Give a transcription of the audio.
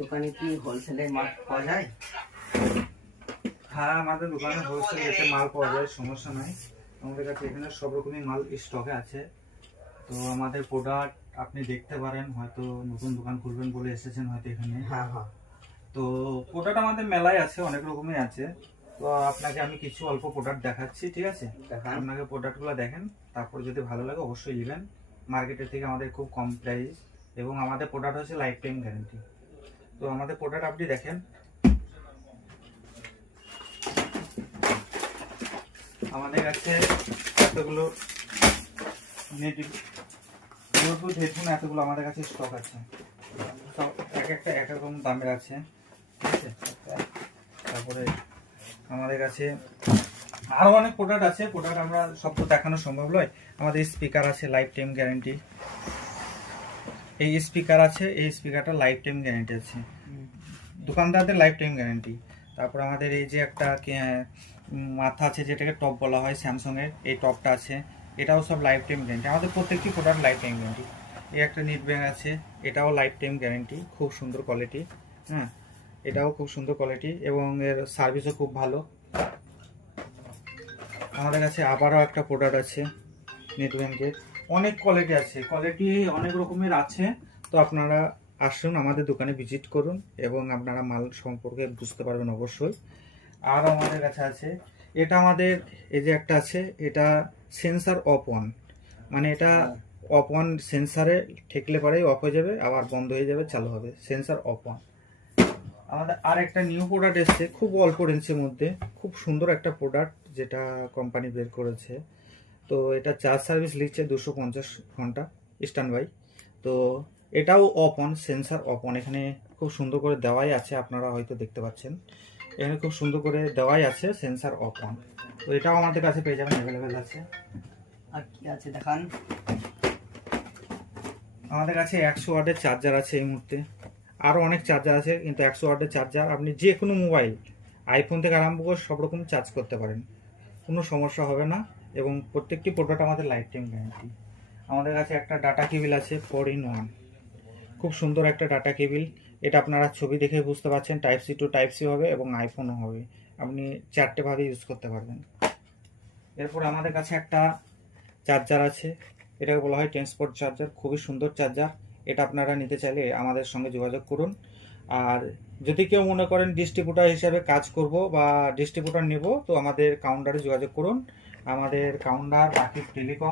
দোকানে কি হোলসেলে মাল পাওয়া যায়? হ্যাঁ, আমাদের দোকানে হোলসেল রেটে মাল পাওয়া যায়, সমস্যা নাই। আমাদের কাছে এখানে সব রকমই মাল স্টকে আছে। তো আমাদের প্রোডাক্ট আপনি দেখতে পারেন, হয়তো নতুন দোকান খুলবেন বলে এসেছেন হয়তো এখানে। হ্যাঁ হ্যাঁ। তো প্রোডাক্ট আমাদের মেলায় আছে, অনেক রকমই আছে। তো আপনাকে আমি কিছু অল্প প্রোডাক্ট দেখাচ্ছি, ঠিক আছে? দেখান। আপনাকে প্রোডাক্টগুলো দেখেন, তারপর যদি ভালো লাগে অবশ্যই নেবেন। মার্কেটের থেকে আমাদের খুব কম প্রাইস এবং আমাদের প্রোডাক্ট হচ্ছে লাইফ টাইম গ্যারান্টি। তো আমাদের প্রোডাক্ট আপনি দেখেন, আমাদের কাছে এতগুলো ব্লুটুথ হেডফোন এতগুলো আমাদের কাছে স্টক আছে। সব এক একটা এক রকম দামের আছে, ঠিক আছে? তারপরে আমাদের কাছে আরও অনেক প্রোডাক্ট আছে। প্রোডাক্ট আমরা সব তো দেখানো সম্ভব নয়। আমাদের স্পিকার আছে লাইফ টাইম গ্যারান্টি, এই স্পিকার আছে, এই স্পিকারটা লাইফ টাইম গ্যারান্টি আছে, দোকানদারদের লাইফ টাইম গ্যারান্টি। তারপর আমাদের এই যে একটা মাথা আছে যেটাকে টপ বলা হয় স্যামসংয়ের, এই টপটা আছে, এটাও সব লাইফ টাইম গ্যারান্টি। আমাদের প্রত্যেকটি প্রোডাক্ট লাইফ টাইম গ্যারান্টি। এই একটা নিট ব্যাগ আছে, এটাও লাইফ টাইম গ্যারান্টি, খুব সুন্দর কোয়ালিটি। হ্যাঁ, এটাও খুব সুন্দর কোয়ালিটি এবং এর সার্ভিসও খুব ভালো। আমাদের কাছে আবারও একটা প্রোডাক্ট আছে নেট ব্যাংকের, অনেক কোয়ালিটি আছে, কোয়ালিটি অনেক রকমের আছে। তো আপনারা আসুন, আমাদের দোকানে ভিজিট করুন এবং আপনারা মাল সম্পর্কে বুঝতে পারবেন অবশ্যই। আর আমাদের কাছে আছে, এটা আমাদের এই যে একটা আছে, এটা সেন্সার অফ অন, মানে এটা অফ অন, সেন্সারে ঠেকলে পরেই অফ হয়ে যাবে, আবার বন্ধ হয়ে যাবে, চালু হবে, সেন্সার অফ অন। আমাদের আর একটা নিউ প্রোডাক্ট এসছে খুব অল্প রেঞ্জের মধ্যে, খুব সুন্দর একটা প্রোডাক্ট যেটা কোম্পানি বের করেছে। তো এটা চার্জ সার্ভিস লিখছে 250 ঘন্টা স্ট্যান্ড বাই। তো এটাও off on, sensor off on, এখানে খুব সুন্দর করে দেওয়াই আছে, আপনারা হয়তো দেখতে পাচ্ছেন এখানে খুব সুন্দর করে দেওয়াই আছে সেন্সার অফ অন। তো এটাও আমাদের কাছে পেয়ে যাবেন, অ্যাভেলেবেল আছে। আর কি আছে দেখান। আমাদের কাছে 100 ওয়াটের চার্জার আছে এই মুহূর্তে, আরও অনেক চার্জার আছে, কিন্তু 100 ওয়াটের চার্জার আপনি যে কোনো মোবাইল, আইফোন থেকে আরম্ভ করে সব রকম চার্জ করতে পারেন, কোনো সমস্যা হবে না। এবং প্রত্যেকটি প্রোডাক্ট আমাদের লাইফ টাইম গ্যারান্টি। আমাদের কাছে একটা ডাটা কেবিল আছে 4-in-1, খুব সুন্দর একটা ডাটা কেবিল। এটা আপনারা ছবি দেখে বুঝতে পারছেন, type C to type C হবে এবং আইফোনও হবে, আপনি চারটেভাবে ইউজ করতে পারবেন। এরপর আমাদের কাছে একটা চার্জার আছে, এটাকে বলা হয় ট্রান্সপোর্ট চার্জার, খুবই সুন্দর চার্জার। এটা আপনারা নিতে চাইলে আমাদের সঙ্গে যোগাযোগ করুন। আর যদি কেউ মনে করেন ডিস্ট্রিবিউটার হিসাবে কাজ করব বা ডিস্ট্রিবিউটার নেব, তো আমাদের কাউন্টারে যোগাযোগ করুন। আমাদের কাউন্টার বাকি টেলিকম